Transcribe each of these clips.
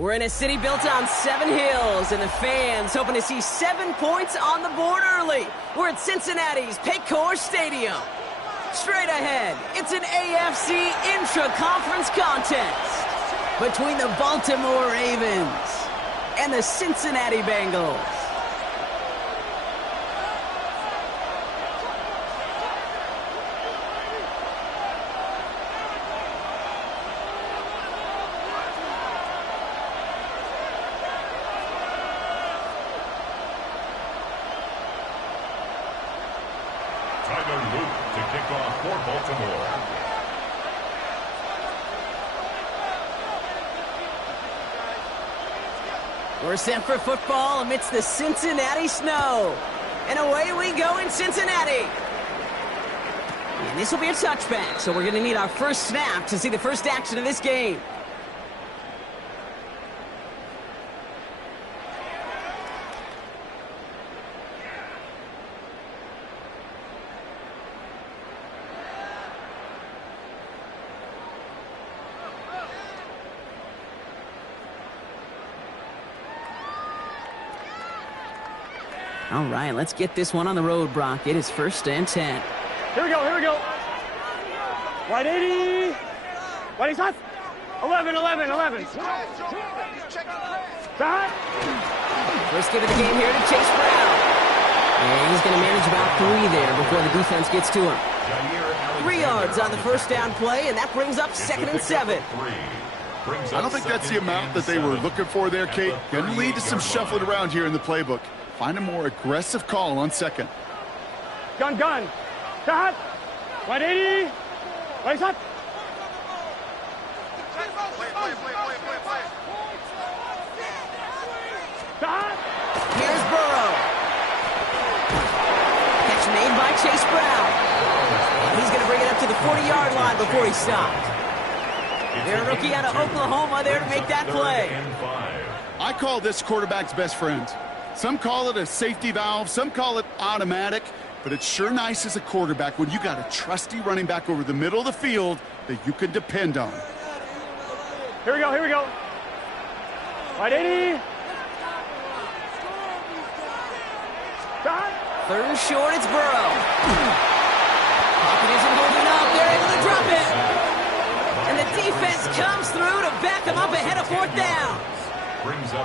We're in a city built on 7 hills, and the fans hoping to see 7 points on the board early. We're at Cincinnati's Paycor Stadium. Straight ahead, it's an AFC intra-conference contest between the Baltimore Ravens and the Cincinnati Bengals. To kick off for Baltimore. We're set for football amidst the Cincinnati snow. And away we go in Cincinnati. And this will be a touchback, so we're going to need our first snap to see the first action of this game. All right, let's get this one on the road, Brock. It is 1st and 10. Here we go. Wide 80. Wide hot. 11. Stop. First give of the game here to Chase Brown. And he's going to manage about 3 there before the defense gets to him. 3 yards on the first down play, and that brings up 2nd and 7. I don't think that's the amount that they were looking for there, Kate. Going to lead to some shuffling around here in the playbook. Find a more aggressive call on 2nd. Gun. Stop. 180. Wide hot. Stop. Here's Burrow. Catch made by Chase Brown. And he's going to bring it up to the 40-yard line before he stopped. They're a rookie out of Oklahoma there to make that play. I call this quarterback's best friend. Some call it a safety valve, some call it automatic, but it's sure nice as a quarterback when you got a trusty running back over the middle of the field that you can depend on. Here we go. Wide 80. Stop. 3rd and short, it's Burrow. Pocket isn't holding up. They're able to drop it. And the defense comes through to back them up ahead of 4th down.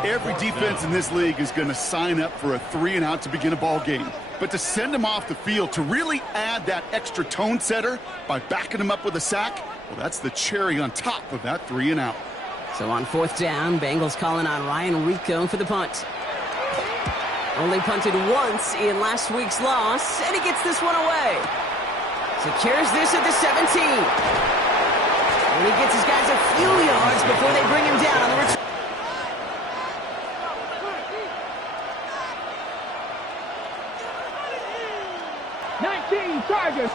Every defense in this league is going to sign up for a 3-and-out to begin a ball game. But to send them off the field, to really add that extra tone setter by backing them up with a sack, well, that's the cherry on top of that 3-and-out. So on 4th down, Bengals calling on Ryan Rico for the punt. Only punted once in last week's loss, and he gets this one away. Secures this at the 17. And he gets his guys a few yards before they bring him down on the return. 19 targets.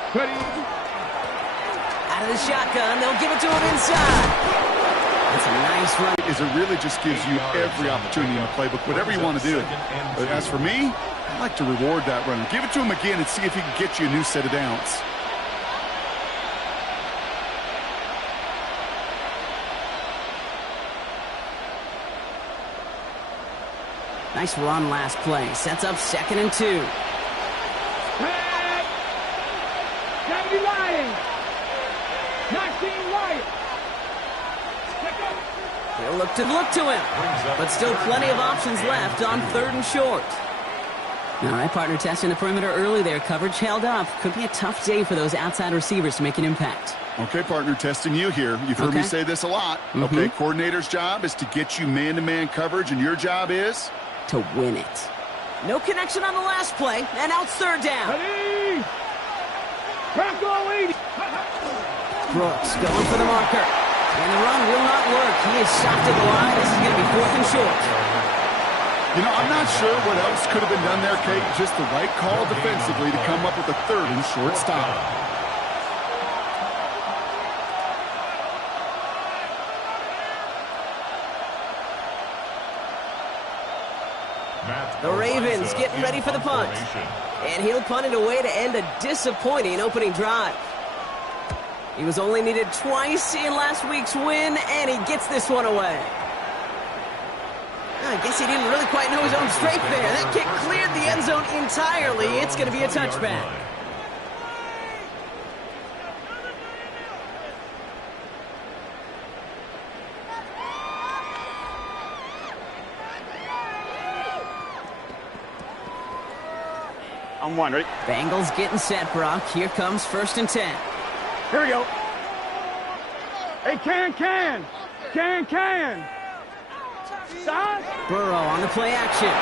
Out of the shotgun, they'll give it to him inside. That's a nice run. It really just gives you every opportunity in the playbook, whatever you want to do. But as for me, I like to reward that runner. Give it to him again and see if he can get you a new set of downs. Nice run last play. Sets up 2nd and 2. They'll look to him, but still plenty of options left on 3rd and short. All right, partner, testing the perimeter early there. Coverage held up. Could be a tough day for those outside receivers to make an impact. Okay, partner, testing you here. You've heard me say this a lot. Okay, coordinator's job is to get you man-to-man coverage, and your job is? To win it. No connection on the last play, and now it's 3rd down. Brooks going for the marker. And the run will not work. He is shot to the line. This is going to be 4th and short. You know, I'm not sure what else could have been done there, Kate. Just the right call defensively to come up with a 3rd and short stop. The Ravens getting ready for the punt. And he'll punt it away to end a disappointing opening drive. He was only needed twice in last week's win, and he gets this one away. I guess he didn't really quite know his own strength there. That kick cleared the end zone entirely. It's going to be a touchback. On one, ready? Bengals getting set, Brock. Here comes 1st and 10. Here we go. Hey, can. Stop. Burrow on the play action. It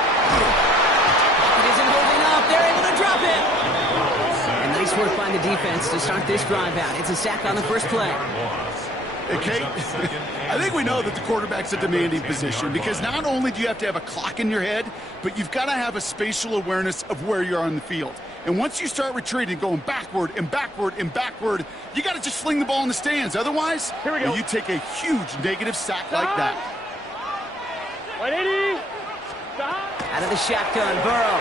isn't holding up. They're able to drop it. And nice work by the defense to start this drive out. It's a sack on the first play. Hey, Kate, I think we know that the quarterback's a demanding position because not only do you have to have a clock in your head, but you've got to have a spatial awareness of where you are on the field. And once you start retreating, going backward and backward and backward, you got to just fling the ball in the stands. Otherwise, Here we go. you take a huge negative sack like that. 180. Stop. Out of the shotgun, Burrow.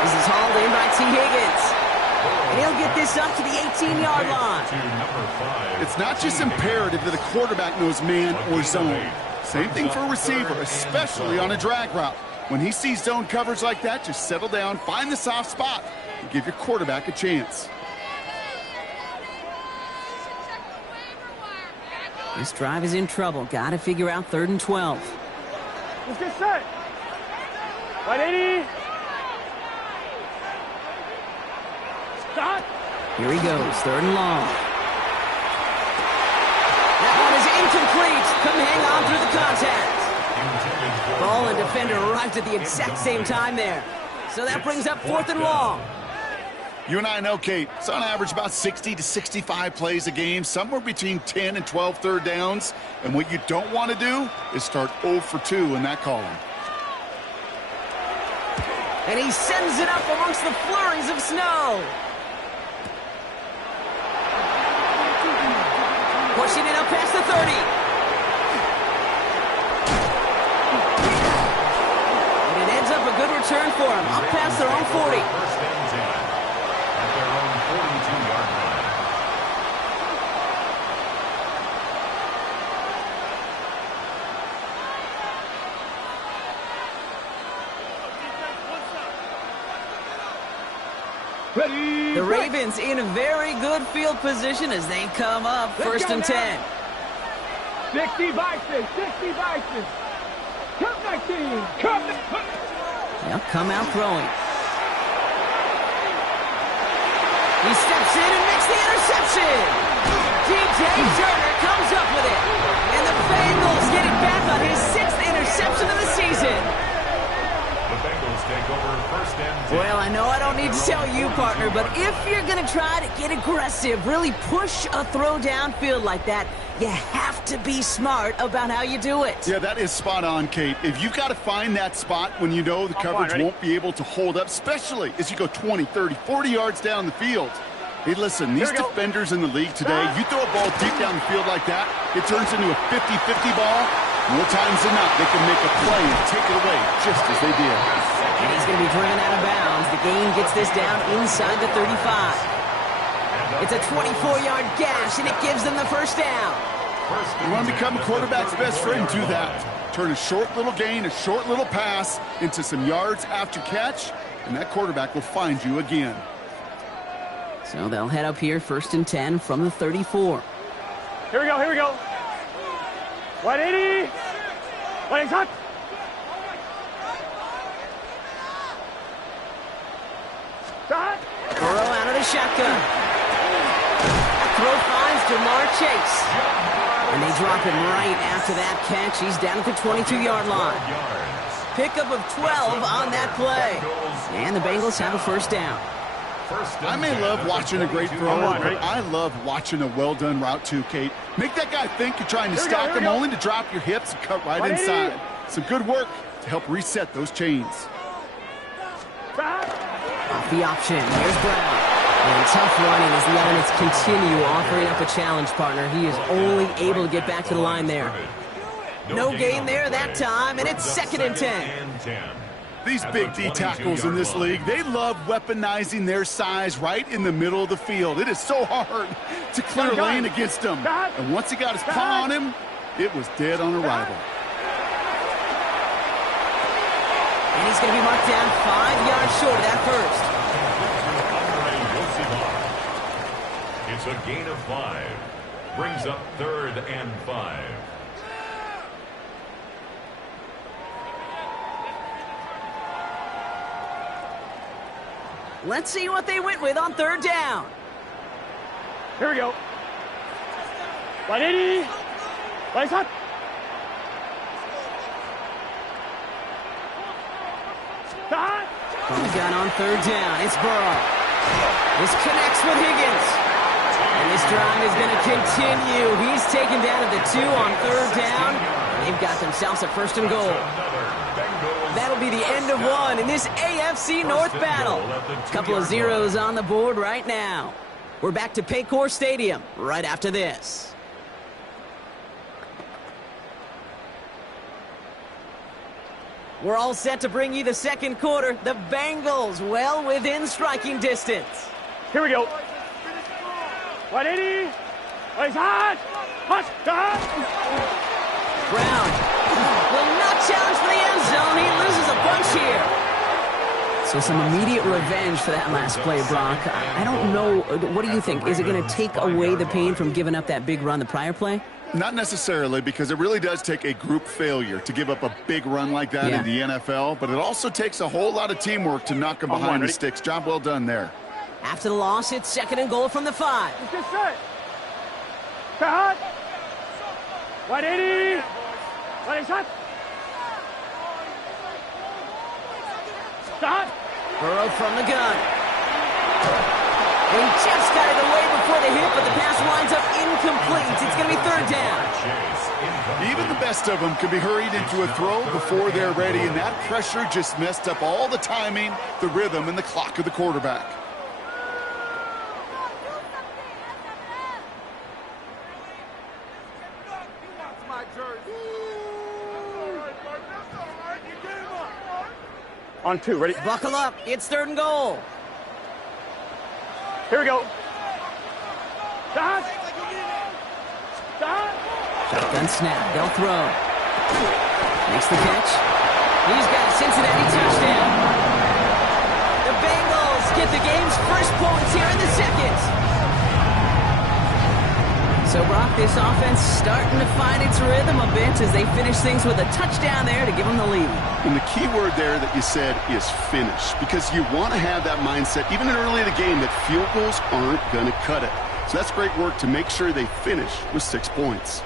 This is hauled in by T. Higgins. And he'll get this up to the 18-yard line. It's not just imperative that a quarterback knows man or zone. Same thing for a receiver, especially on a drag route. When he sees zone coverage like that, just settle down, find the soft spot, and give your quarterback a chance. This drive is in trouble. Got to figure out 3rd and 12. Let's get set. 180. Stop. Here he goes, 3rd and long. That one is incomplete. Couldn't hang on through the contact. Ball and defender arrived at the exact same time there. So that brings up 4th and long. You and I know, Kate, it's on average about 60 to 65 plays a game, somewhere between 10 and 12 third downs. And what you don't want to do is start 0 for 2 in that column. And he sends it up amongst the flurries of snow. Pushing it up past the 30. And it ends up a good return for him, up past their own 40. 1st and 10 at their own 42-yard line. Ready. The Ravens in a very good field position as they come up 1st and 10. 60 Vikings. 60 Vikings. Come 19. Come. They'll come out throwing. He steps in and makes the interception. DJ Turner comes up with it. And the Bengals get it back on his 6th interception of the season. The Bengals take over 1st and 10. Well, I know I don't need to tell you, partner, but if you're going to try to get aggressive, really push a throw downfield like that, you have to be smart about how you do it. Yeah, that is spot on, Kate. If you've got to find that spot when you know the coverage won't be able to hold up, especially as you go 20, 30, 40 yards down the field. Hey, listen, these defenders in the league today, you throw a ball deep down the field like that, it turns into a 50-50 ball. More times than not, they can make a play and take it away just as they did. And he's going to be driven out of bounds. The gain gets this down inside the 35. It's a 24-yard gash, and it gives them the 1st down. You want to become a quarterback's best friend, do that. Turn a short little gain, a short little pass into some yards after catch, and that quarterback will find you again. So they'll head up here 1st and 10 from the 34. Here we go. 180. 180 hot. Stop. Burrow out of the shotgun. Throw finds Jamar Chase. And they drop him right after that catch. He's down at the 22-yard line. Pickup of 12 on that play. And the Bengals have a 1st down. I may love watching a great thrower, but I love watching a well-done route too, Kate. Make that guy think you're trying to stack him, only to drop your hips and cut right inside. Some good work to help reset those chains. Off the option. Here's Brown. And tough running as the elements continue offering up a challenge, partner. He is only able to get back to the line there. No gain there that time, and it's 2nd and 10. These big D tackles in this league, they love weaponizing their size right in the middle of the field. It is so hard to clear lane against them. And once he got his paw on him, It was dead on arrival. And he's going to be marked down 5 yards short of that first. It's a gain of 5. Brings up 3rd and 5. Let's see what they went with on 3rd down. Here we go. 180. Lights up. From the gun on 3rd down, it's Burrow. This connects with Higgins. And this drive is going to continue. He's taken down at the 2 on 3rd down. They've got themselves a 1st and goal. That'll be the end of one in this AFC North battle. Couple of zeros on the board right now. We're back to Paycor Stadium right after this. We're all set to bring you the 2nd quarter. The Bengals well within striking distance. Here we go. 180. Lights hot. Hot. Brown will not challenge for the end zone. He loses a bunch here. So some immediate revenge for that last play, Brock. I don't know. What do you think? Is it going to take away the pain from giving up that big run the prior play? Not necessarily, because it really does take a group failure to give up a big run like that in the NFL, but it also takes a whole lot of teamwork to knock them behind the sticks. Job well done there. After the loss, it's 2nd and goal from the 5. It's just set. Hot. 180. Lights hot. Stop. Burrow from the gun. They just got it away before the hit, but the pass winds up incomplete. It's going to be 3rd down. Even the best of them can be hurried into a throw before they're ready, and that pressure just messed up all the timing, the rhythm, and the clock of the quarterback. On 2, ready? Buckle up. It's 3rd and goal. Here we go. Stop. Stop. Shotgun snap. They'll throw. Makes the catch. He's got a Cincinnati touchdown. The Bengals get the game's first points here in the 2nd. So, Brock, this offense starting to find its rhythm a bit as they finish things with a touchdown there to give them the lead. And the key word there that you said is finish, because you want to have that mindset, even in early in the game, that field goals aren't going to cut it. So that's great work to make sure they finish with 6 points.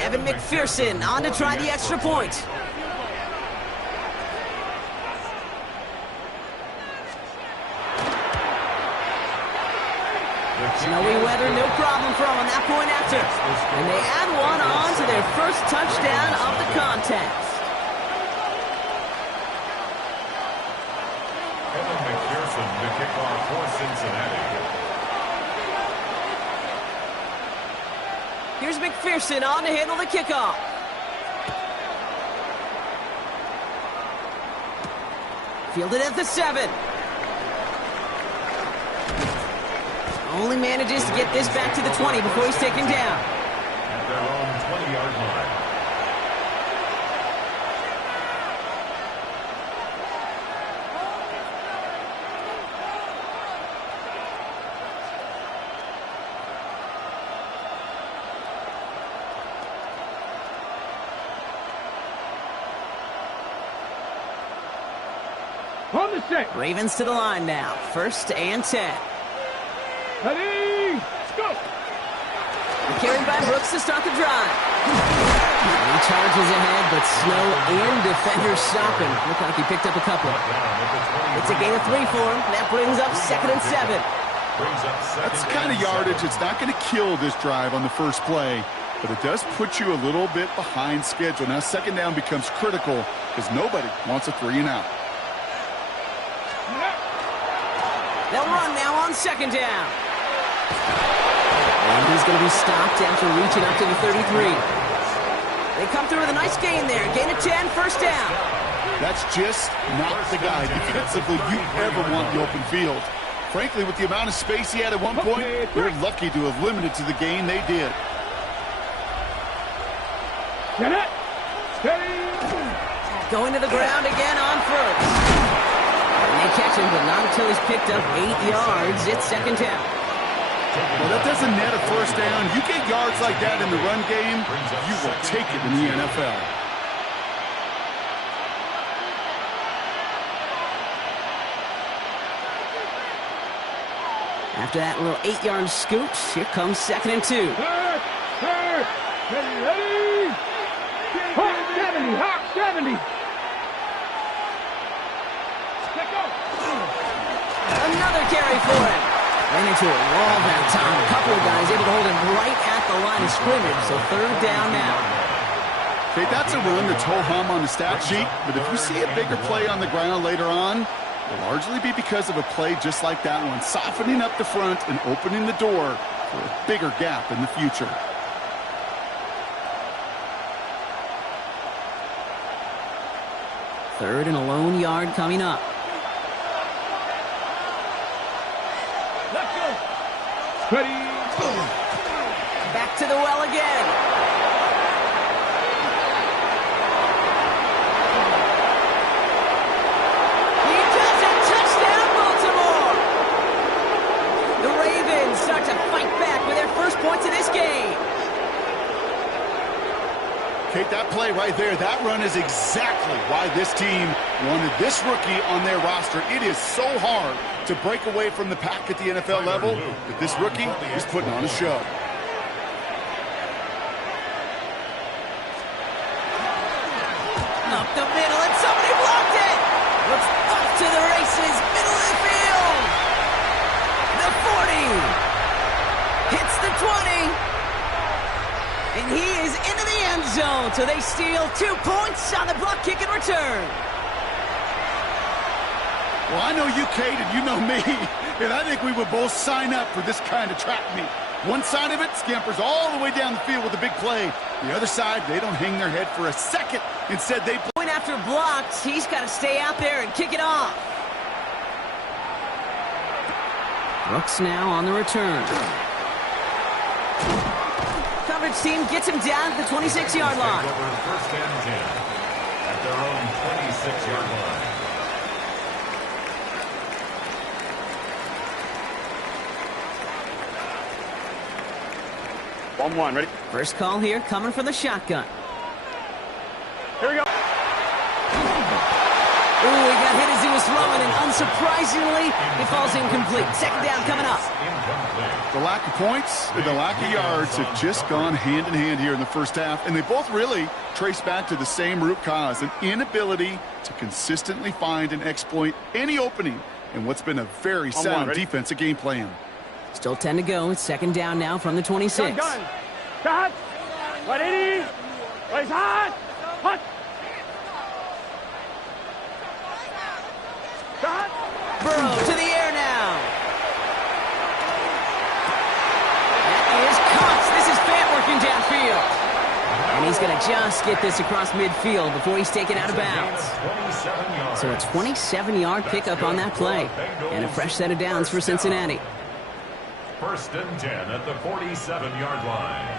Evan McPherson on to try the extra point. Snowy weather, no problem for them on that point after. And they add one on to their first touchdown of the contest. Evan McPherson, the kickoff for Cincinnati. Here's McPherson on to handle the kickoff. Fielded at the 7. Only manages to get this back to the 20 before he's taken down. At their own 20-yard line. On the 6. Ravens to the line now. 1st and 10. Ready, go! Carried by Brooks to start the drive. He charges ahead, but Snow and defenders stop him. Look like he picked up a couple. It's a gain of 3 for him. That brings up 2nd and 7. That's the kind of yardage. It's not going to kill this drive on the first play, but it does put you a little bit behind schedule. Now 2nd down becomes critical because nobody wants a 3 and out. They'll run now on 2nd down. And he's going to be stopped after reaching up to the 33. They come through with a nice gain there. Gain of 10, 1st down. That's just not the guy defensively you ever want in the open field. Frankly, with the amount of space he had at one point, they're lucky to have limited to the gain they did. Get it. Steady. Going to the ground again on first. And they catch him, but not until he's picked up 8 yards. It's second down. Well, that doesn't net a first down. You get yards like that in the run game, you will take it in the NFL. After that little 8-yard scooch, here comes 2nd and 2. Third. Ready. Hawk 70. Hawk 70. Let go. Another carry for him. Ran into a wall that time. A couple of guys able to hold him right at the line of scrimmage. So third down now. Okay, that's a run that's ho-hum on the stat sheet, but if you see a bigger play on the ground later on, it'll largely be because of a play just like that one, softening up the front and opening the door for a bigger gap in the future. Third and a lone yard coming up. Let's go. Ready. Back to the well again. He does it. Touchdown, Baltimore. The Ravens start to fight back with their first points of this game. Kate, that play right there, that run is exactly why this team wanted this rookie on their roster. It is so hard to break away from the pack at the NFL level, but this rookie is putting on a show. Up the middle, and somebody blocked it. Looks off to the races, middle of the field. The 40. Hits the 20. And he is into the end zone, so they steal 2 points on the block kick and return. Well, I know you, Kate, and you know me, and I think we would both sign up for this kind of track meet. One side of it scampers all the way down the field with a big play. The other side, they don't hang their head for a second. Instead, they Point after blocks, he's got to stay out there and kick it off. Brooks now on the return. Coverage team gets him down at the 26-yard line. First and 10 at their own 26-yard line. One, ready? First call here coming from the shotgun. Here we go. Ooh, he got hit as he was throwing, and unsurprisingly, it falls incomplete. Second down coming up. The lack of points and the lack of yards have just gone hand in hand here in the first half, and they both really trace back to the same root cause, an inability to consistently find and exploit any opening in what's been a very sound defensive game plan. Still 10 to go. It's second down now from the 26. Gun. Cut. 180. Raise hot. Hot. Cut. Burrow to the air now. That is Cox. This is Fant working downfield. And he's going to just get this across midfield before he's taken out of bounds. So a 27-yard pickup on that play. And a fresh set of downs for Cincinnati. First and 10 at the 47-yard line.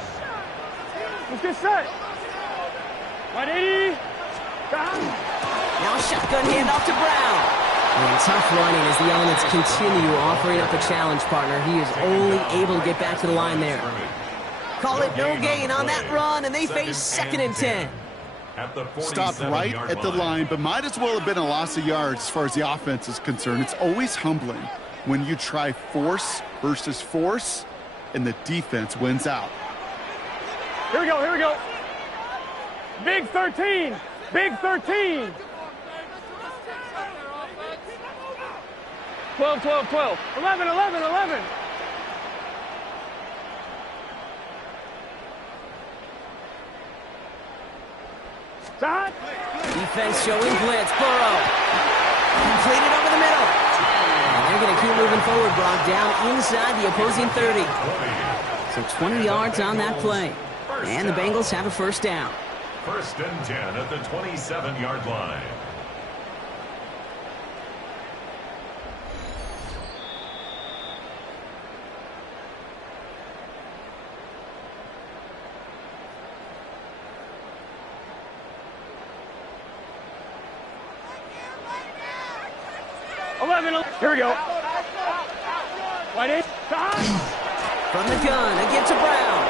Let's get set. 180. Down. Now shotgun handoff to Brown. And tough running as the elements continue offering up a challenge partner. He is only able to get back to the line there. Call it no gain on that run, and they face second and 10. Stopped right at the line, but might as well have been a loss of yards as far as the offense is concerned. It's always humbling when you try force versus force, and the defense wins out. Here we go, here we go. Big 13. Big 13. 12, 12, 12. 11, 11, 11. Stop. Defense showing blitz. Burrow. Completed over the middle. And they're going to keep moving forward, Brock, down inside the opposing 30. So 20 yards on that play. And the Bengals have a first down. First and 10 at the 27-yard line. 11. Here we go. Wide eight. From the gun, again to Brown.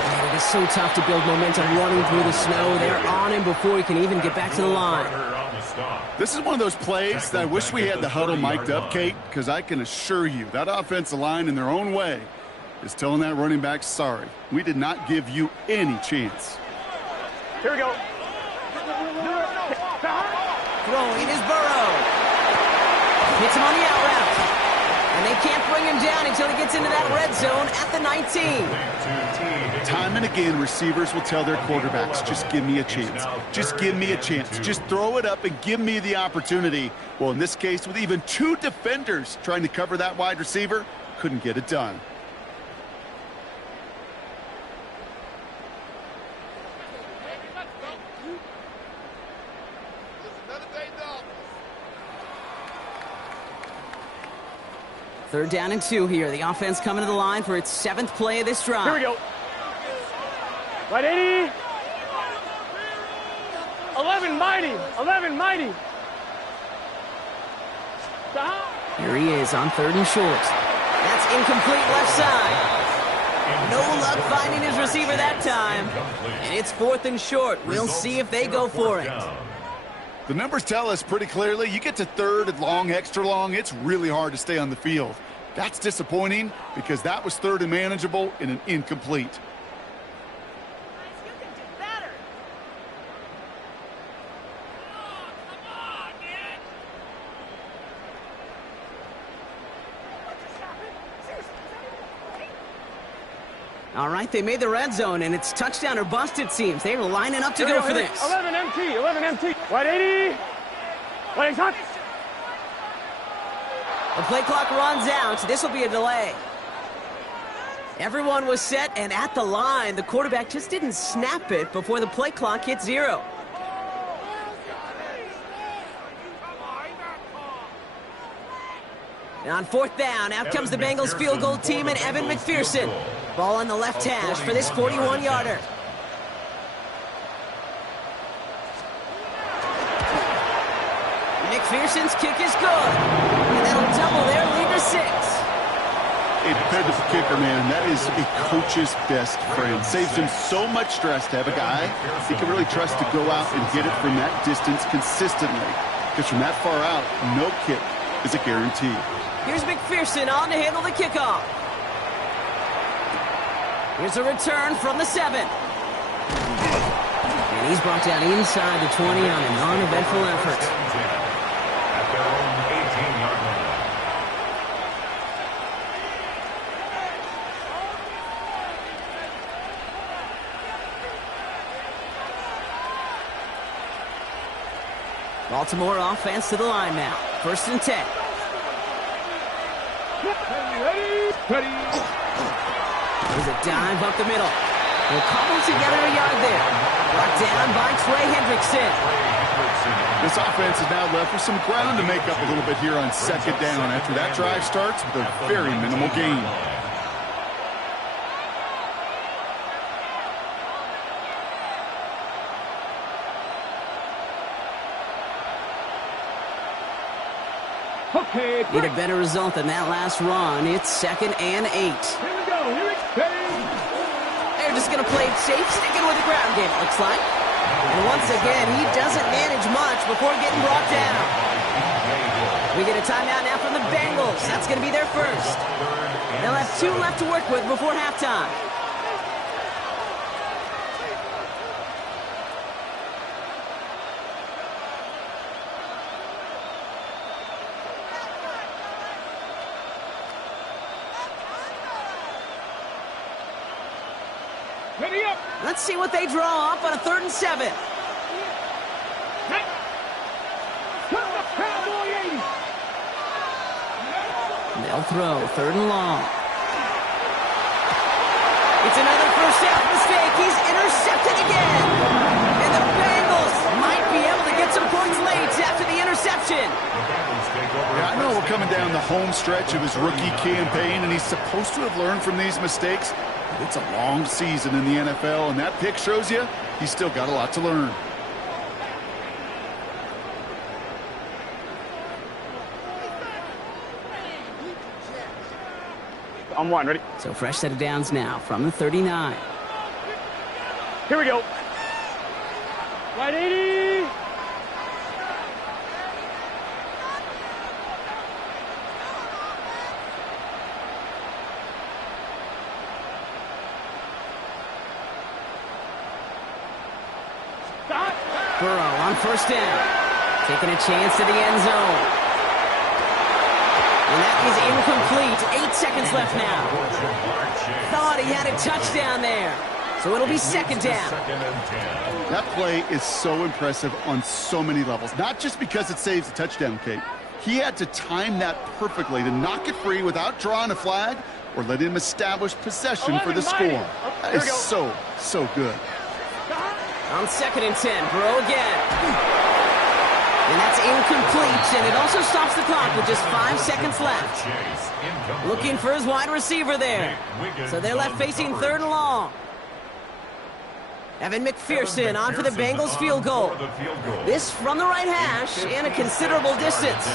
Man, it is so tough to build momentum running through the snow. They're on him before he can even get back to the line. This is one of those plays that I wish we had the huddle mic'd up, Kate, because I can assure you that offensive line in their own way is telling that running back, sorry, we did not give you any chance. Here we go. Throwing is Burrow. Hits him on the out route. And they can't bring him down until he gets into that red zone at the 19. Time and again, receivers will tell their quarterbacks, just give me a chance. Just give me a chance. Just throw it up and give me the opportunity. Well, in this case, with even 2 defenders trying to cover that wide receiver, couldn't get it done. Third down and 2 here. The offense coming to the line for its 7th play of this drive. Here we go. Right 80. 11 mighty. 11 mighty. Here he is on 3rd and short. That's incomplete left side. No luck finding his receiver that time. And it's 4th and short. We'll see if they go for it. The numbers tell us pretty clearly, you get to 3rd and long, extra long, it's really hard to stay on the field. That's disappointing because that was 3rd and manageable and an incomplete. All right, they made the red zone, and it's touchdown or bust, it seems. They were lining up to go for this. 11 MT, 11 MT. Wide 80. Wide hot. The play clock runs out. This will be a delay. Everyone was set and at the line. The quarterback just didn't snap it before the play clock hit 0. And on 4th down, out comes the Bengals field goal team and Evan McPherson. Ball on the left hash for this 41-yarder. McPherson's kick is good. And that'll double their lead to 6. Hey, dependent kicker, man, that is a coach's best friend. Saves him so much stress to have a guy he can really trust to go out and hit it from that distance consistently. Because from that far out, no kick is a guarantee. Here's McPherson on to handle the kickoff. Here's a return from the 7. And he's brought down inside the 20 on a non-eventful effort. At their own 18-yard line. Baltimore offense to the line now. 1st and 10. Ready. There's a dive up the middle. They'll cobble together a yard there. Brought down by Trey Hendrickson. This offense is now left with some ground to make up a little bit here on 2nd down after that drive starts with a very minimal gain. Okay. Need a better result than that last run. It's 2nd and 8. Here we go. They're just going to play it safe, sticking with the ground game, it looks like. And once again, he doesn't manage much before getting brought down. We get a timeout now from the Bengals. That's going to be their first. They'll have 2 left to work with before halftime. Ready up. Let's see what they draw up on a 3rd and 7. Cowboy 80. They'll throw 3rd and long. It's another first down mistake. He's intercepted again. And the Bengals might be able to get some points late after the interception. Yeah, I know we're coming down the home stretch of his rookie campaign, and he's supposed to have learned from these mistakes. But it's a long season in the NFL, and that pick shows you he's still got a lot to learn. On one, ready? So fresh set of downs now from the 39. Here we go. Right 80. Stop. Burrow on first down. Taking a chance to the end zone. And that is incomplete. 8 seconds left now. Thought he had a touchdown there. So it'll be second down. That play is so impressive on so many levels. Not just because it saves a touchdown, Kate. He had to time that perfectly to knock it free without drawing a flag or let him establish possession for the score. That is so, so good. On 2nd and 10, Burrow again. And that's incomplete, and it also stops the clock with just 5 seconds left. Looking for his wide receiver there. So they're left facing 3rd and long. Evan McPherson on for the Bengals field goal. This from the right hash and a considerable distance.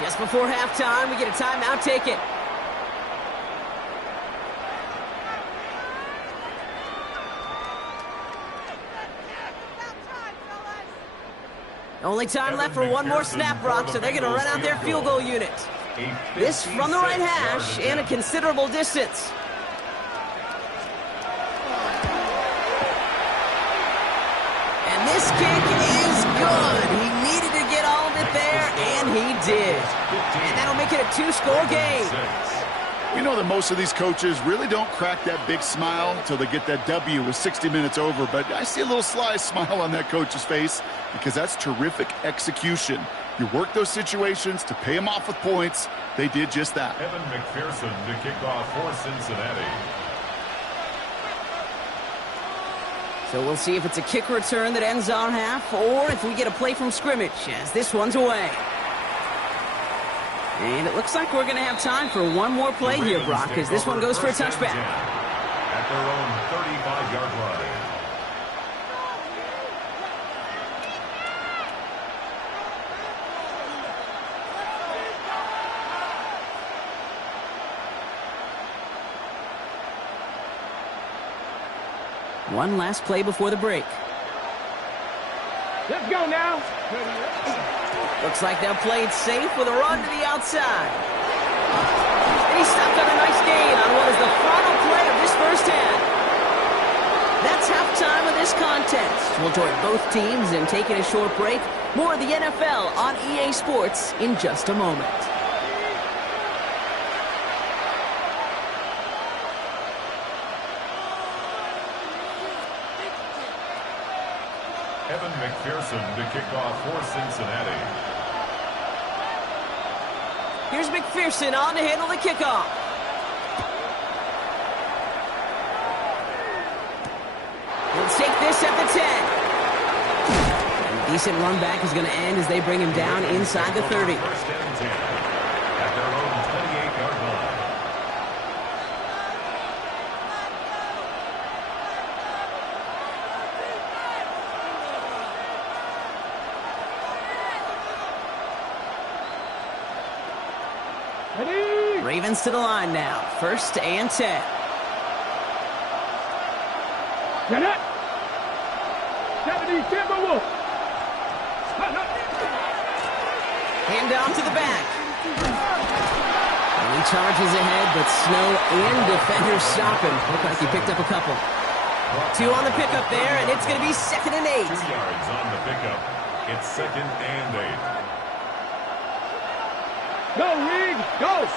Just before halftime, we get a timeout. Take it. Only time left for one more snap, Brock, so they're going to run out their field goal unit. This from the right hash and a considerable distance. And this kick is good. He needed to get all of it there, and he did. And that'll make it a 2-score game. We know that most of these coaches really don't crack that big smile until they get that W with 60 minutes over, but I see a little sly smile on that coach's face because that's terrific execution. You work those situations to pay them off with points. They did just that. Evan McPherson to kick off for Cincinnati. So we'll see if it's a kick return that ends our half or if we get a play from scrimmage as this one's away. And it looks like we're going to have time for one more play here, Brock, as this one goes for a touchback. At their own 35-yard line. One last play before the break. Let's go now. Looks like they'll play it safe with a run to the outside. And he stopped on a nice gain on what is the final play of this first half. That's halftime of this contest. We'll join both teams in taking a short break. More of the NFL on EA Sports in just a moment. Evan McPherson to kick off for Cincinnati. Here's McPherson on to handle the kickoff. He'll take this at the 10. And a decent run back is going to end as they bring him down inside the 30. First and 10 at their own 28-yard line. Ravens to the line now. 1st and 10. Get it. 70, Ceeball. Hand down to the back. And he charges ahead, but Snow and defenders stop him. Look like he picked up a couple. 2 on the pickup there, and it's going to be 2nd and 8. 2 yards on the pickup. It's 2nd and 8. Go, Reed. Go.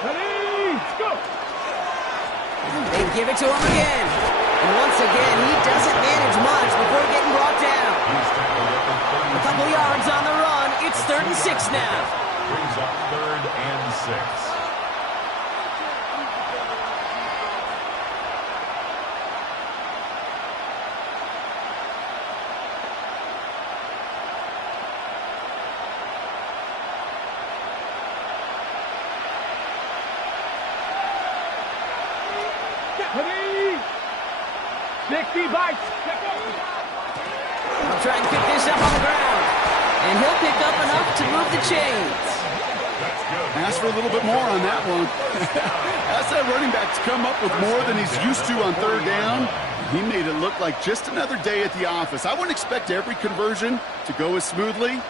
Ready, go. They give it to him again. And once again, he doesn't manage much before getting brought down. A couple yards on the run. It's 3rd and 6 now. Brings up 3rd and 6. Bites. I'll try and pick this up on the ground. And he'll pick up enough to move the chains. That's good. Ask for a little bit more on that one. Ask that running back to come up with more than he's used to on third down. He made it look like just another day at the office. I wouldn't expect every conversion to go as smoothly.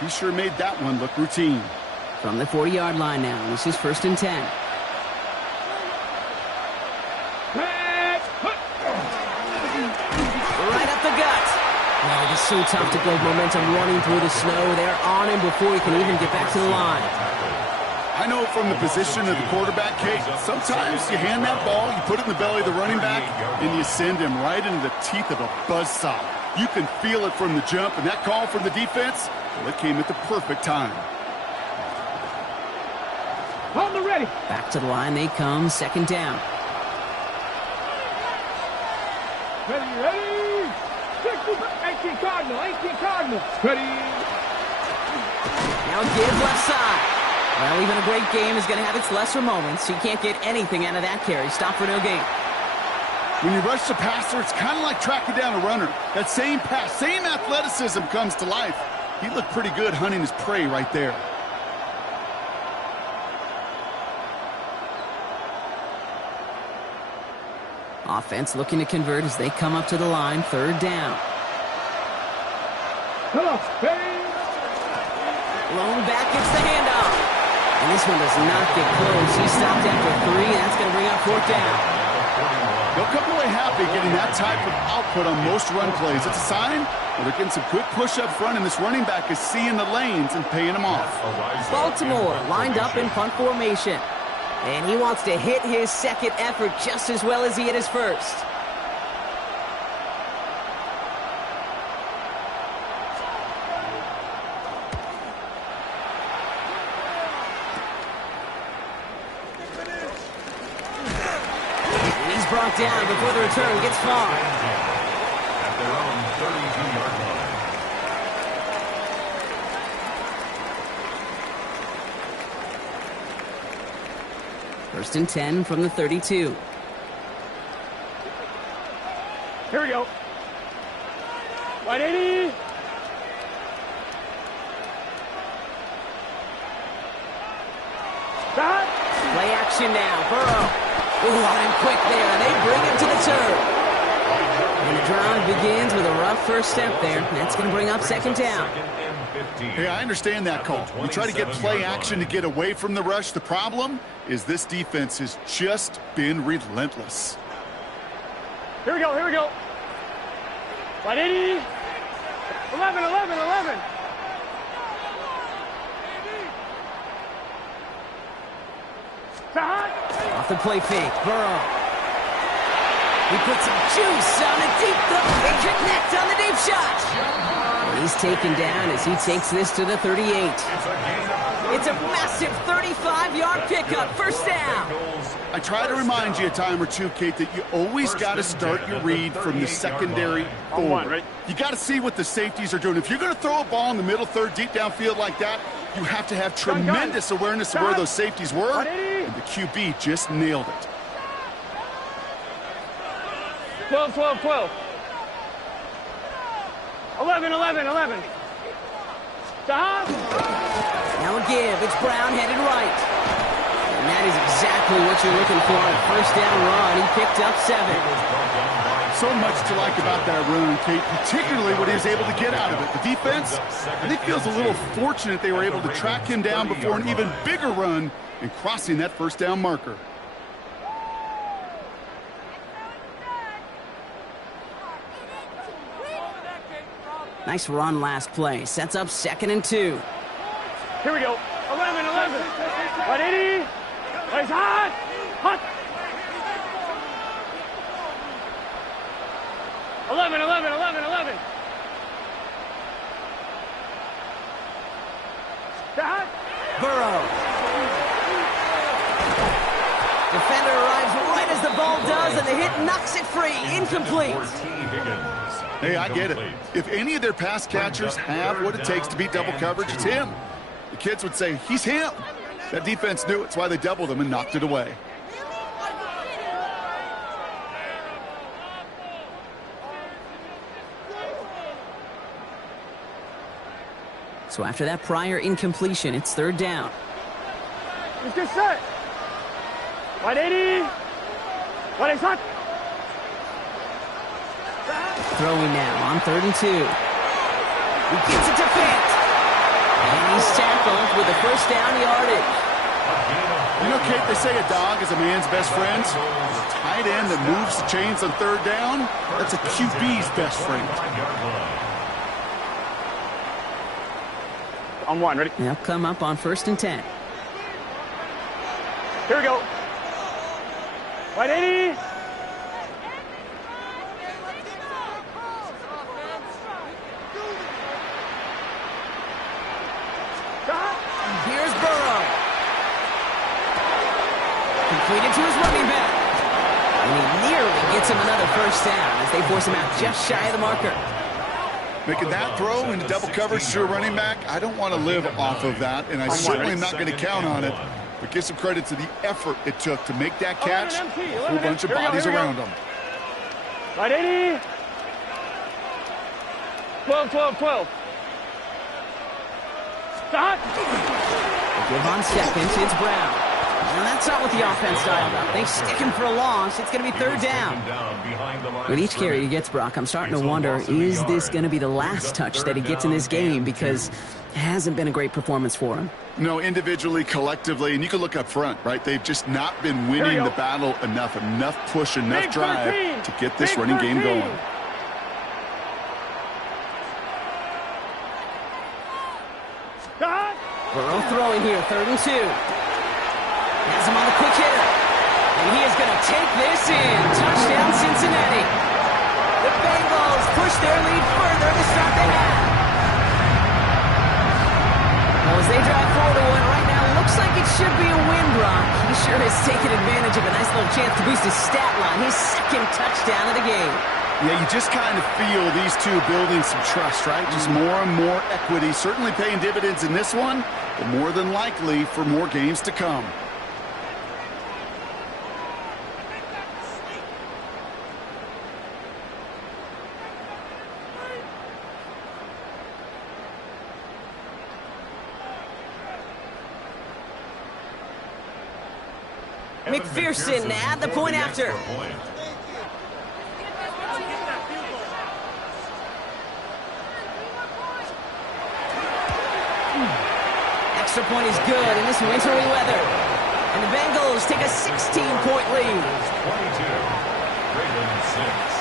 He sure made that one look routine. From the 40-yard line now, this is 1st and 10. Right up the gut. Well, it is so tough to build momentum running through the snow. They're on him before he can even get back to the line. I know from the position of the quarterback, Kate, sometimes you hand that ball, you put it in the belly of the running back, and you send him right into the teeth of a buzzsaw. You can feel it from the jump, and that call from the defense, well, it came at the perfect time. On the ready. Back to the line they come, 2nd down. Ready. 18 Cardinal. Ready. Now give left side. Well, even a great game is going to have its lesser moments. He can't get anything out of that carry. Stop for no gain. When you rush the passer, it's kind of like tracking down a runner. That same pass, same athleticism comes to life. He looked pretty good hunting his prey right there. Offense looking to convert as they come up to the line, 3rd down. Hello. Lone back gets the handoff. And this one does not get close. He stopped after 3, and that's going to bring up 4th down. They'll come away happy getting that type of output on most run plays. It's a sign that they're getting some good push up front, and this running back is seeing the lanes and paying them off. Baltimore lined up in punt formation. And he wants to hit his second effort just as well as he hit his first. And he's brought down before the return gets far. At their own 32-yard line. 1st and 10 from the 32. Here we go. 180. Stop. Play action now. Burrow. Ooh, on him quick there, and they bring him to the turf. And the drive begins with a rough first step there. That's going to bring up 2nd down. Hey, I understand that call. You try to get play action to get away from the rush. The problem is this defense has just been relentless. Here we go. 180. 11. Stop. Off the play fake. Burrow. He puts some juice on a deep throw. They connect on the deep shot. And he's taken down as he takes this to the 38. It's a massive 35-yard pickup. 1st down. I try to remind you a time or two, Kate, that you always got to start your read from the secondary forward. You got to see what the safeties are doing. If you're going to throw a ball in the middle third, deep downfield like that, you have to have tremendous awareness of where those safeties were, and the QB just nailed it. 12. 11. Stop. Now a give. It's Brown headed right. And that is exactly what you're looking for on a 1st down run. He picked up 7. So much to like about that run, Kate, particularly what he was able to get out of it. The defense, I think, feels a little fortunate they were able to track him down before an even bigger run and crossing that 1st down marker. Nice run last play. Sets up 2nd and 2. Here we go. 11. 180. Plays hot. 11. Stop. Burrow. Defender arrives right as the ball does, and the hit knocks it free. Incomplete. Hey, I get it. If any of their pass catchers have what it takes to beat double coverage, it's him. The kids would say, he's him. That defense knew it. It's why they doubled him and knocked it away. So after that prior incompletion, it's 3rd down. Just get set. Wide 80. Wide 80, hot. Throwing now on 3rd and 2. He gets it to Fant. And he's tackled with a first down yardage. You know, Kate, they say a dog is a man's best friend. The tight end that moves the chains on 3rd down, that's a QB's best friend. On 1, ready? They'll come up on 1st and 10. Here we go. Wide 80. Here's Burrow. Completed to his running back. And he nearly gets him another first down as they force him out just shy of the marker. Making that throw into double coverage to a running back, I don't want to live off of that, and I certainly am not going to count on it. But give some credit to the effort it took to make that catch. A whole bunch of bodies around him. Wide 80. 12, 12, 12. Stop. Give on seconds, it's Brown. And that's not what the offense dialed up. They stick him for a loss. It's going to be 3rd down. With each carry he gets, Brock, I'm starting to wonder, is this going to be the last touch that he gets in this game? Because it hasn't been a great performance for him. No, individually, collectively, and you can look up front, right? They've just not been winning the battle enough push, enough drive to get this running game going. Burrow throwing here, 3rd and 2. Has him on the quick hitter. And he is going to take this in. Touchdown, Cincinnati. The Bengals push their lead further to start the half. Well, as they drive 4-1 right now, looks like it should be a win, Brock. He sure has taken advantage of a nice little chance to boost his stat line. His 2nd touchdown of the game. Yeah, you just kind of feel these two building some trust, right? Just more and more equity. Certainly paying dividends in this one, but more than likely for more games to come. McPherson at the point after. Extra point is good in this wintry weather. And the Bengals take a 16-point lead. 22. Ravens 6.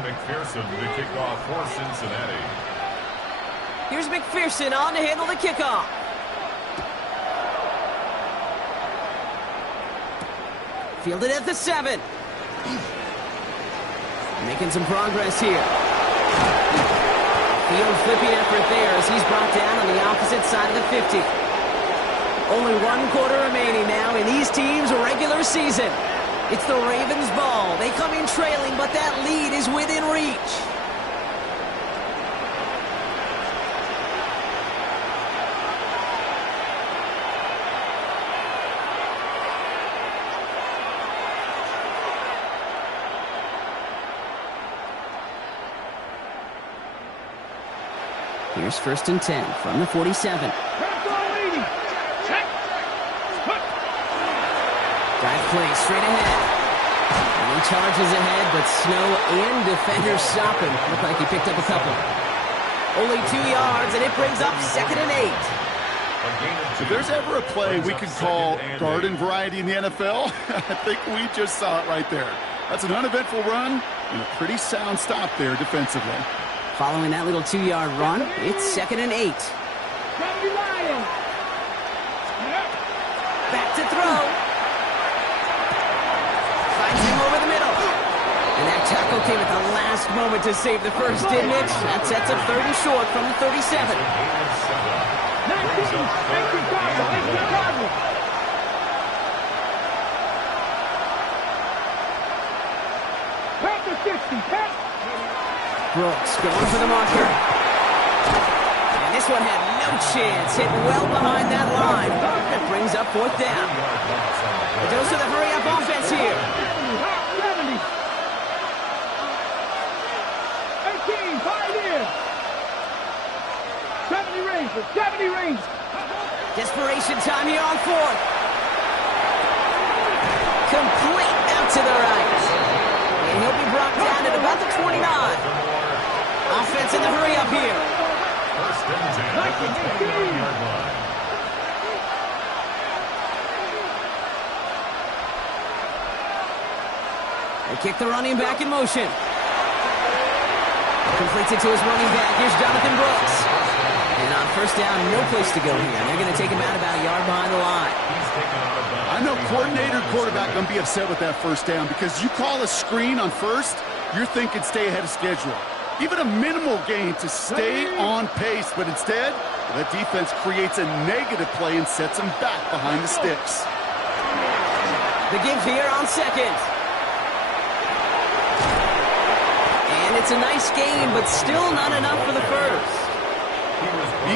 McPherson to kick off for Cincinnati. Here's McPherson on to handle the kickoff. Fielded at the 7. Making some progress here. Field flipping effort there as he's brought down on the opposite side of the 50. Only 1 quarter remaining now in these teams' regular season. It's the Ravens' ball. They come in trailing, but that lead is within reach. Here's 1st and 10 from the 47. Drive play straight ahead. And he charges ahead, but Snow and defenders stop him. Look like he picked up a couple. Only 2 yards, and it brings up 2nd and 8. If there's ever a play we could call garden variety in the NFL, I think we just saw it right there. That's an uneventful run and a pretty sound stop there defensively. Following that little 2-yard run, it's 2nd and 8. Back to throw. Finds him over the middle. And that tackle came at the last moment to save the first, didn't it? That sets up 3rd and short from the 37. Brooks going for the marker. And this one had no chance. Hit well behind that line. That brings up 4th down. A dose of the hurry-up offense here. 70. 18, 5 in. 70 range, 70 range. Desperation time here on 4th. Complete out to the right. And he'll be brought down at about the 29. Offense in the hurry-up here. First and 10 at the 29-yard line. They kick the running back in motion. Completes it to his running back. Here's Jonathan Brooks. And on 1st down, no place to go here. They're going to take him out about a yard behind the line. I know coordinator quarterback going to be upset with that 1st down because you call a screen on 1st, you're thinking stay ahead of schedule. Even a minimal gain to stay on pace, but instead, that defense creates a negative play and sets them back behind the sticks. The give here on 2nd. And it's a nice gain, but still not enough for the 1st.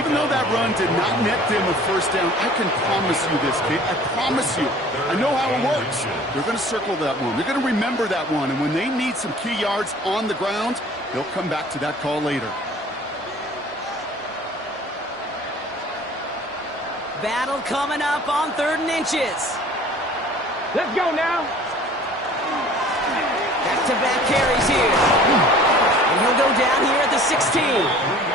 Even though that run did not net them a 1st down, I can promise you this, kid. I promise you. I know how it works. They're going to circle that one. They're going to remember that one. And when they need some key yards on the ground, they'll come back to that call later. Battle coming up on 3rd and inches. Let's go now. Back-to-back carries here. And he'll go down here at the 16.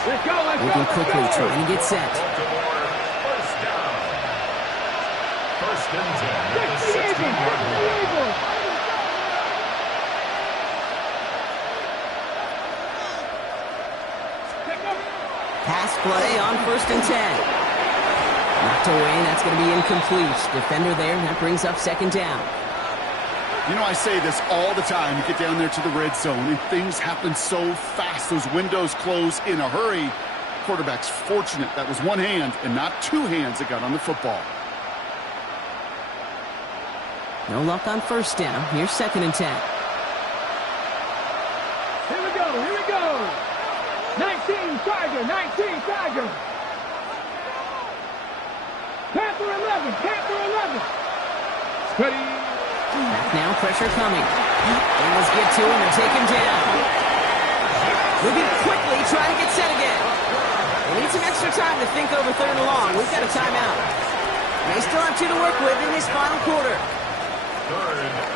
Let's go, let's Moving go. quickly, trying to get set. First down. First and 10 at the 60 16-yard line. Eagles. Pass play on 1st and 10. Knocked away, that's going to be incomplete. Defender there, and that brings up 2nd down. You know, I say this all the time. You get down there to the red zone, and things happen so fast. Those windows close in a hurry. Quarterback's fortunate that was one hand and not 2 hands that got on the football. No luck on 1st down. Here's 2nd and 10. Here we go, here we go. 19 Tiger, 19 Tiger. Panther 11, Panther 11. Steady. Back now, pressure coming. Bengals get to him and take him down. Moving quickly, trying to get set again. They need some extra time to think over 3rd and long. We've got a timeout. They still have 2 to work with in this final quarter. 3rd and long.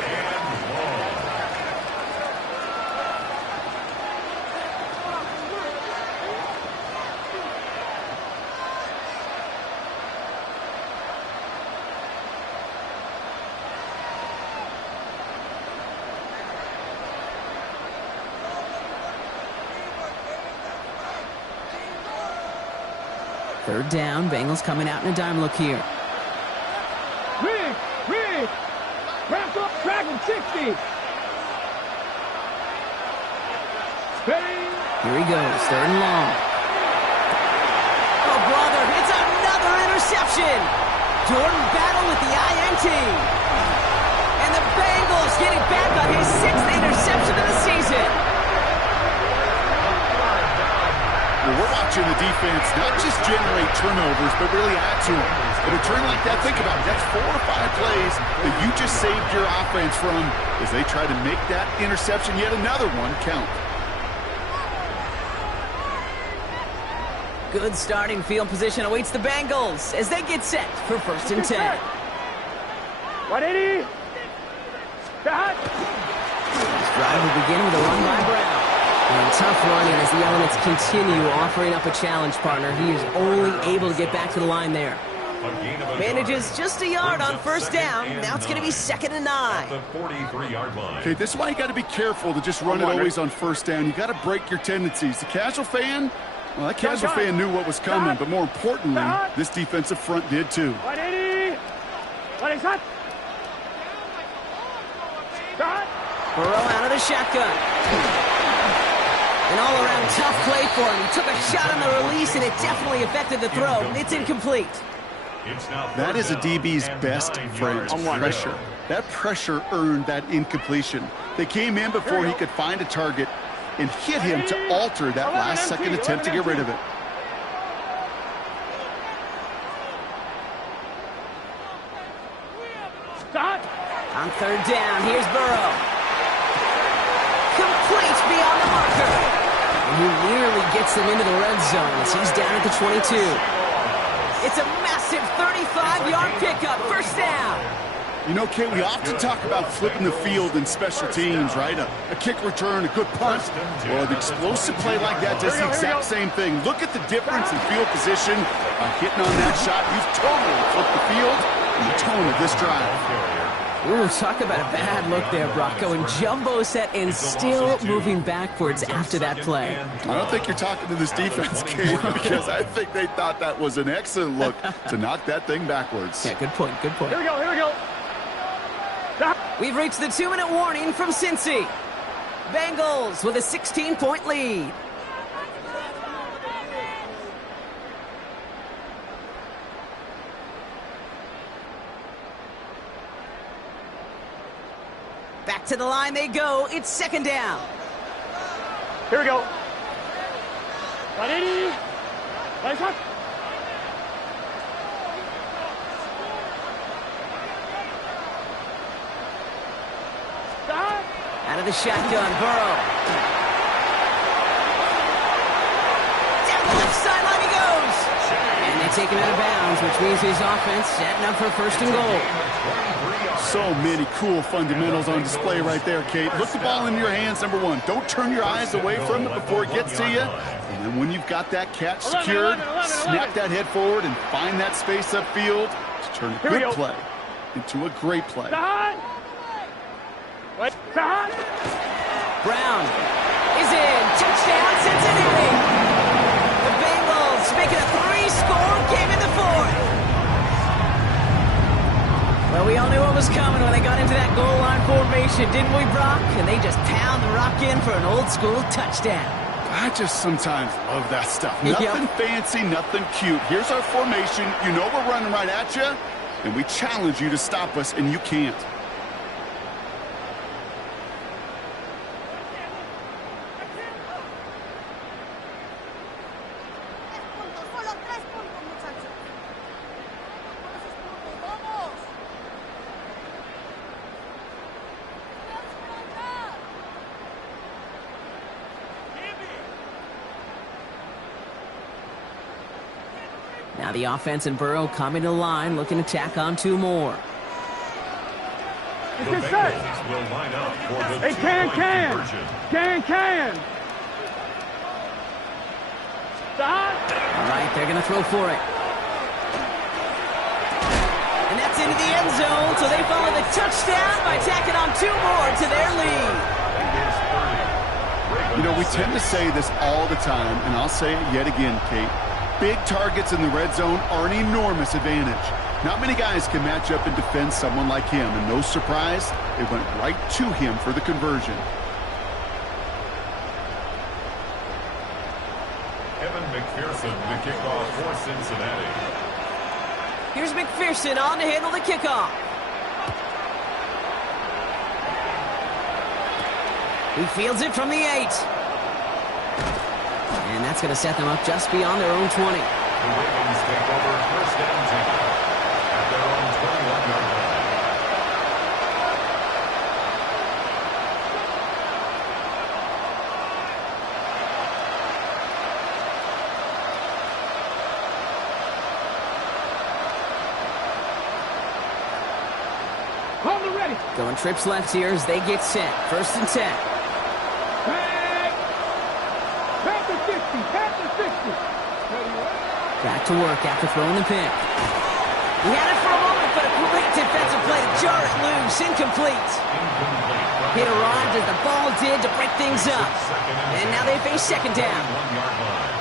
Third down, Bengals coming out in a dime look here. Rig. Wrapped up, Dragon 60. Steady. Here he goes, 3rd and long. Oh, brother, it's another interception. Jordan Battle with the INT. And the Bengals getting back on his 6th interception of the season. Well, we're watching the defense not just generate turnovers, but really add to them. A return like that, think about it. That's 4 or 5 plays that you just saved your offense from as they try to make that interception, yet another one, count. Good starting field position awaits the Bengals as they get set for 1st and 10. 180. That. This drive will begin with a run by Brown. And tough running as the elements continue offering up a challenge partner. He is only able to get back to the line there. Manages just a yard on 1st down. Now it's going to be 2nd and 9. The 43-yard line. Okay, this is why you got to be careful to just run it always on 1st down. You got to break your tendencies. The casual fan, well, that casual fan knew what was coming, but more importantly, this defensive front did too. 180. What is that? Burrow out of the shotgun. An all-around tough play for him. He took a shot on the release, and it definitely affected the throw. It's incomplete. That is a DB's best friend, pressure. That pressure earned that incompletion. They came in before he could find a target, and hit him to alter that last-second attempt to get rid of it. On third down, here's Burrow. Complete beyond the marker. And he nearly gets them into the red zone as he's down at the 22. It's a massive 35-yard pickup, first down. You know, Kate, we often talk about flipping the field in special teams, right? A kick return, a good punt. Well, an explosive play like that does the exact same thing. Look at the difference in field position. Hitting on that shot, you've totally flipped the field and the tone of this drive. Ooh, talk about a bad look there, Brock. Going jumbo set and still moving backwards after that play. I don't think you're talking to this defense, Kate, because I think they thought that was an excellent look to knock that thing backwards. Yeah, good point, good point. Here we go, here we go. We've reached the 2-minute warning from Cincy. Bengals with a 16-point lead. Back to the line they go. It's second down. Here we go. 180. Nice one. Out of the shotgun, Burrow. Down the left sideline he goes. And they take him out of bounds, which means his offense setting up for first and goal. So many cool fundamentals on display right there, Kate. Look the ball in your hands, number one. Don't turn your eyes away from it before it gets to you. And then when you've got that catch secured, snap that head forward and find that space upfield to turn a good play into a great play. Brown is in. Touchdown, Cincinnati. The Bengals making a 3-score game in the fourth. Well, we all knew what was coming when they got into that goal line formation, didn't we, Brock? And they just pound the rock in for an old-school touchdown. I just sometimes love that stuff. Nothing fancy, nothing cute. Here's our formation. You know we're running right at you, and we challenge you to stop us, and you can't. Now the offense and Burrow coming to the line, looking to tack on 2 more. The Bengals will line up for the Hey, can. Stop. All right, they're going to throw for it. And that's into the end zone, so they follow the touchdown by tacking on 2 more to their lead. You know, we tend to say this all the time, and I'll say it yet again, Kate. Big targets in the red zone are an enormous advantage. Not many guys can match up and defend someone like him, and no surprise, it went right to him for the conversion. Evan McPherson, the kickoff for Cincinnati. Here's McPherson on to handle the kickoff. He fields it from the 8. And that's going to set them up just beyond their own 20. The Ravens take over first and 10 at their own 21-yard line. Ready. Going trips left here as they get set. First and 10. Back to work after throwing the pick. He had it for a moment, but a great defensive play to jar it loose. Incomplete. Hit arrived as the ball did to break things up. And now they face second down.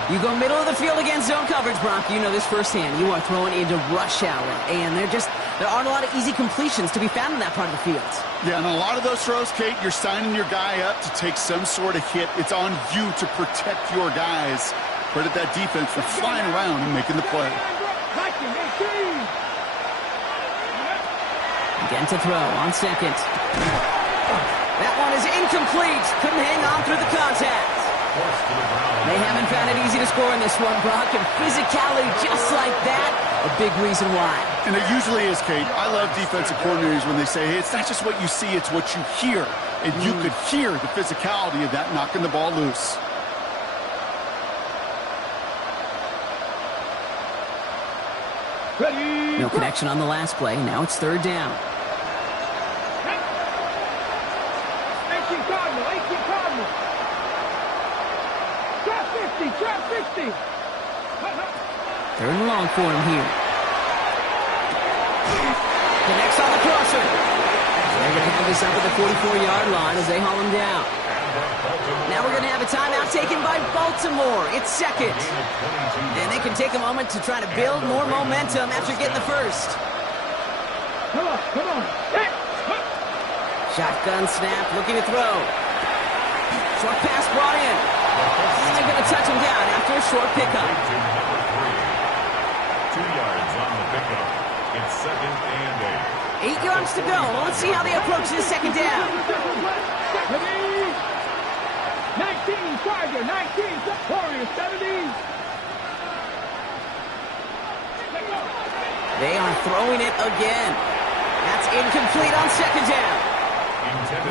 You go middle of the field against zone coverage, Brock. You know this firsthand. You are throwing into rush hour. And there aren't a lot of easy completions to be found in that part of the field. Yeah, and a lot of those throws, Kate, you're signing your guy up to take some sort of hit. It's on you to protect your guys. Credit that defense for flying around and making the play. Again to throw on second. That one is incomplete. Couldn't hang on through the contact. They haven't found it easy to score in this one, Brock, and physicality just like that, a big reason why. And it usually is, Kate. I love defensive coordinators when they say, hey, it's not just what you see, it's what you hear. And you could hear the physicality of that knocking the ball loose. Ready. No connection on the last play. Now it's third down. 18 Cardinal, 18 Cardinal. Trap 50, trap 50. Third and long for him here. Connects on the crosser. They're going to have this up at the 44-yard line as they haul him down. Now we're going to have a timeout taken by Baltimore. It's second. And they can take a moment to try to build more momentum after getting the first. Come on, come on. Hey. Shotgun snap, looking to throw. Short pass brought in. And they're going to touch him down after a short pickup. 2 yards on the pickup. It's second and 8. 8 yards to go. Let's see how they approach this second down. 19, Tiger, 19, Warriors, 70. They are throwing it again. That's incomplete on second down.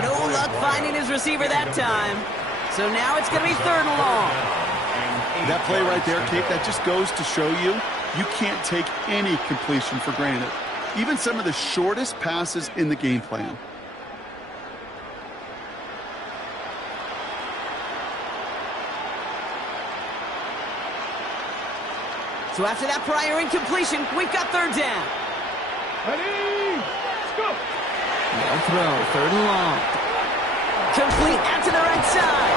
No luck finding his receiver that time. So now it's going to be third and long. That play right there, Kate, that just goes to show you, you can't take any completion for granted. Even some of the shortest passes in the game plan. So after that prior incompletion, we've got third down. Ready, go. No throw, third and long. Complete out to the right side.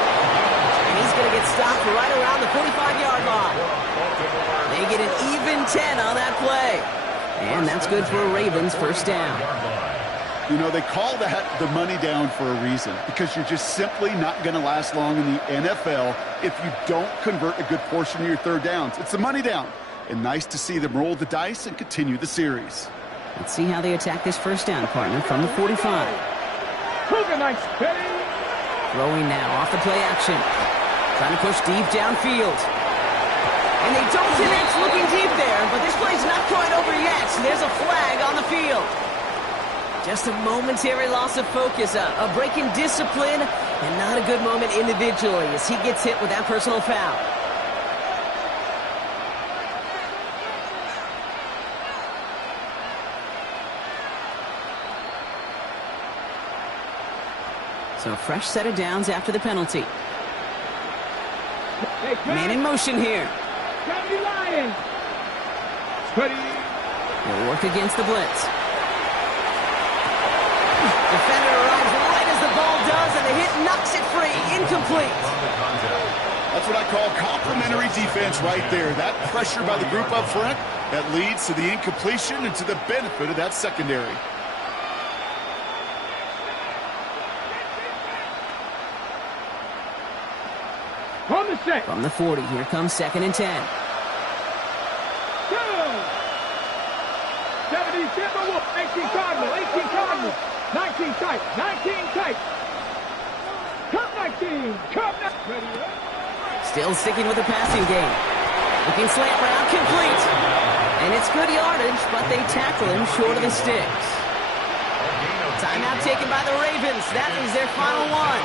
And he's going to get stopped right around the 45-yard line. They get an even 10 on that play. And that's good for a Ravens first down. You know, they call that the money down for a reason, because you're just simply not going to last long in the NFL if you don't convert a good portion of your third downs. It's the money down. And nice to see them roll the dice and continue the series. Let's see how they attack this first down, partner, from the 45. Cougar nice, ready. Throwing now off the play action. Trying to push deep downfield. And they don't connect looking deep there, but this play's not quite over yet. There's a flag on the field. Just a momentary loss of focus, a break in discipline, and not a good moment individually as he gets hit with that personal foul. So a fresh set of downs after the penalty. Man in motion here. They'll work against the blitz. Defender arrives right as the ball does, and the hit knocks it free. Incomplete. That's what I call complimentary defense right there. That pressure by the group up front, that leads to the incompletion and to the benefit of that secondary. From the 40, here comes second and 10. Go! 70, Ceeball, 18 Cardinal, 18 Cardinal, 19 tight, 19 tight. Come 19, come 19. Ready, Still sticking with the passing game. Looking slant route, complete. And it's good yardage, but they tackle him short of the sticks. Timeout taken by the Ravens. That is their final one.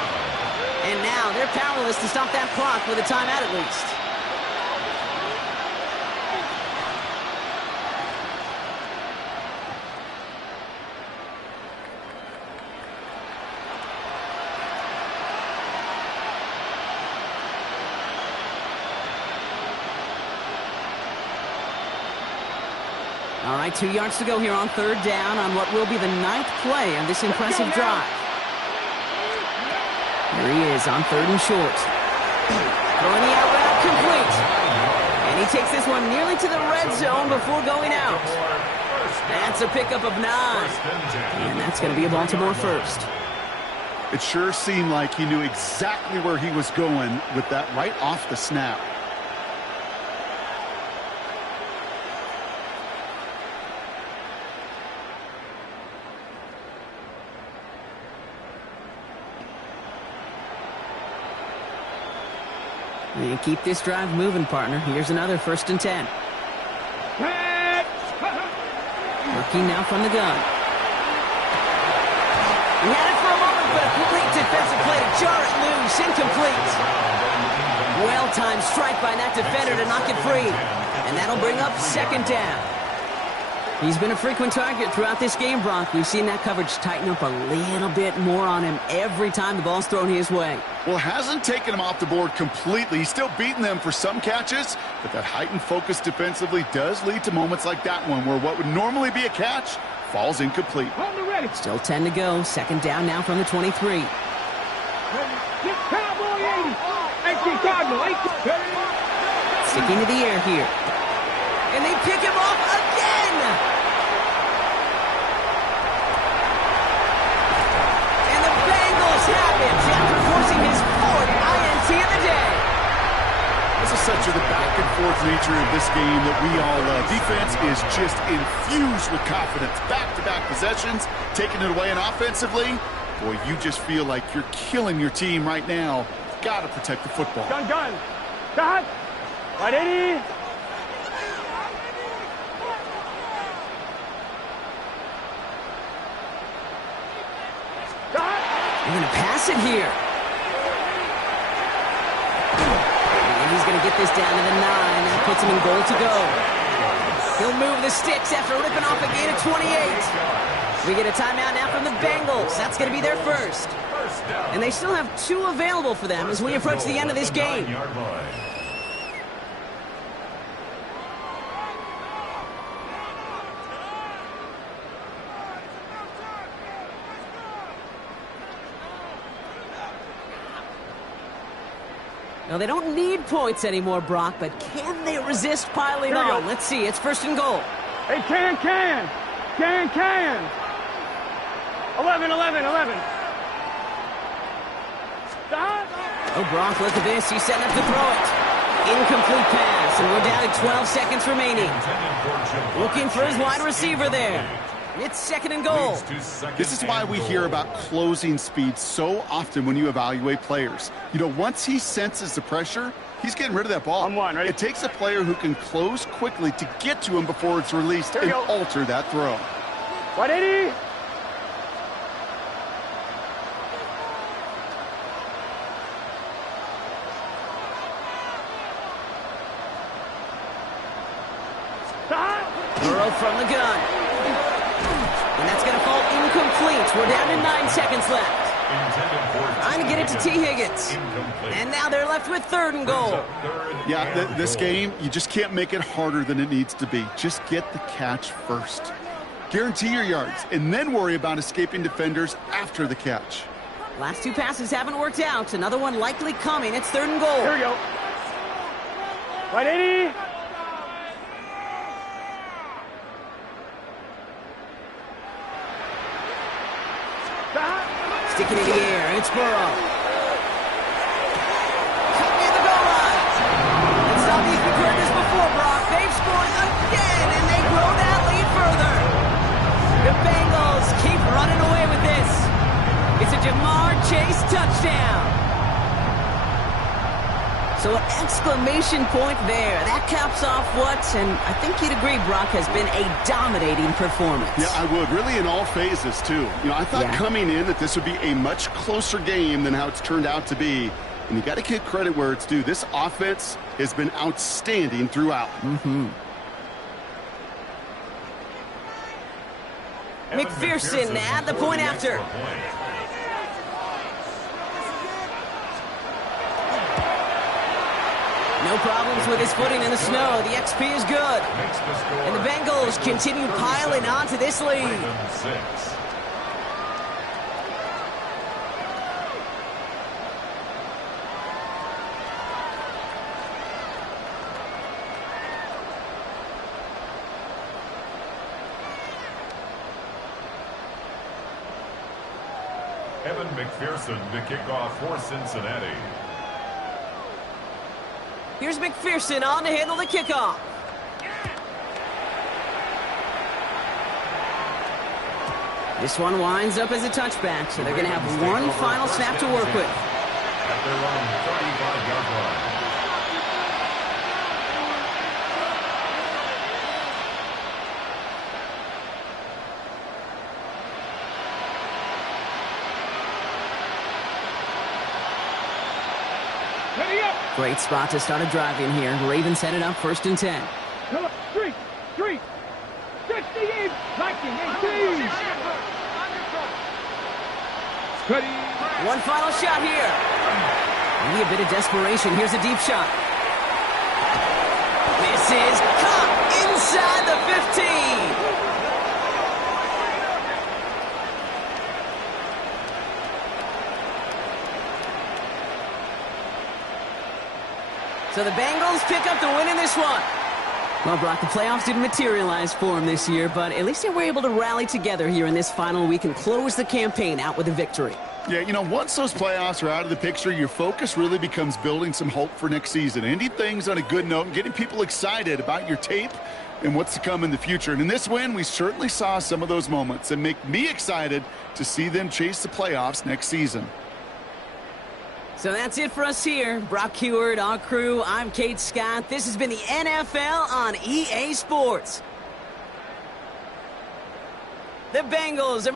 And now they're powerless to stop that clock with a timeout at least. All right, 2 yards to go here on third down on what will be the 9th play of this impressive drive. Here he is on third and short. Throwing the out route complete. And he takes this one nearly to the red zone before going out. That's a pickup of 9. And that's going to be a Baltimore first. It sure seemed like he knew exactly where he was going with that right off the snap. And keep this drive moving, partner. Here's another 1st and 10. Looking now from the gun. He had it for a moment, but a complete defensive play to jar it loose. Incomplete. Well-timed strike by that defender to knock it free. And that'll bring up 2nd down. He's been a frequent target throughout this game, Brock. We've seen that coverage tighten up a little bit more on him every time the ball's thrown his way. Well, hasn't taken him off the board completely. He's still beating them for some catches, but that heightened focus defensively does lead to moments like that one where what would normally be a catch falls incomplete. Still 10 to go. 2nd down now from the 23. Sticking to the air here. And they pick him off again! And the Bengals have it after forcing his 4th INT of the day. This is such the back-and-forth nature of this game that we all love. Defense is just infused with confidence. Back-to-back possessions, taking it away, and offensively, boy, you just feel like you're killing your team right now. Got to protect the football. Gun. Start. 180. They're going to pass it here. And he's going to get this down to the 9. That puts him in goal to go. He'll move the sticks after ripping off a gain of 28. We get a timeout now from the Bengals. That's going to be their 1st. And they still have 2 available for them as we approach the end of this game. Now, they don't need points anymore, Brock, but can they resist piling on? Let's see. It's 1st and goal. Hey, can. 11. Stop. Oh, Brock, look at this. He's setting up to throw it. Incomplete pass, and we're down to 12 seconds remaining. Looking for his wide receiver there. It's 2nd and goal. This is why we hear about closing speed so often when you evaluate players. You know, once he senses the pressure, he's getting rid of that ball. On one, ready? It takes a player who can close quickly to get to him before it's released and alter that throw. 180. Burrow from the gun. And that's going to fall incomplete. We're down to 9 seconds left. Trying to get it to T. Higgins. And now they're left with 3rd and goal. Yeah, this game, you just can't make it harder than it needs to be. Just get the catch first. Guarantee your yards, and then worry about escaping defenders after the catch. Last 2 passes haven't worked out. Another one likely coming. It's 3rd and goal. Here we go. 180. Sticking in the air, it's Burrow. Cut near the goal line. Let's not be heard this before, Brock. They've scored again, and they grow that lead further. The Bengals keep running away with this. It's a Jamar Chase touchdown. So an exclamation point there. That caps off what, and I think you'd agree, Brock, has been a dominating performance. Yeah, I would. Really in all phases, too. You know, I thought coming in that this would be a much closer game than how it's turned out to be. And you got to give credit where it's due. This offense has been outstanding throughout. McPherson at the point after. No problems with his footing in the snow. The XP is good. And the Bengals continue piling on to this lead. Evan McPherson to kick off for Cincinnati. Here's McPherson on to handle the kickoff. This one winds up as a touchback, so they're going to have one final snap to work with. At their own 35-yard line. Great spot to start a drive in here. Ravens headed up 1st and 10. Come on, street, 68, 19, 18. Ready. One final shot here. Maybe a bit of desperation. Here's a deep shot. This is caught inside the 15. So the Bengals pick up the win in this one. Well, Brock, the playoffs didn't materialize for them this year, but at least they were able to rally together here in this final week and close the campaign out with a victory. Yeah, you know, once those playoffs are out of the picture, your focus really becomes building some hope for next season, ending things on a good note and getting people excited about your tape and what's to come in the future. And in this win, we certainly saw some of those moments and make me excited to see them chase the playoffs next season. So that's it for us here. Brock Heward, our crew, I'm Kate Scott. This has been the NFL on EA Sports. The Bengals are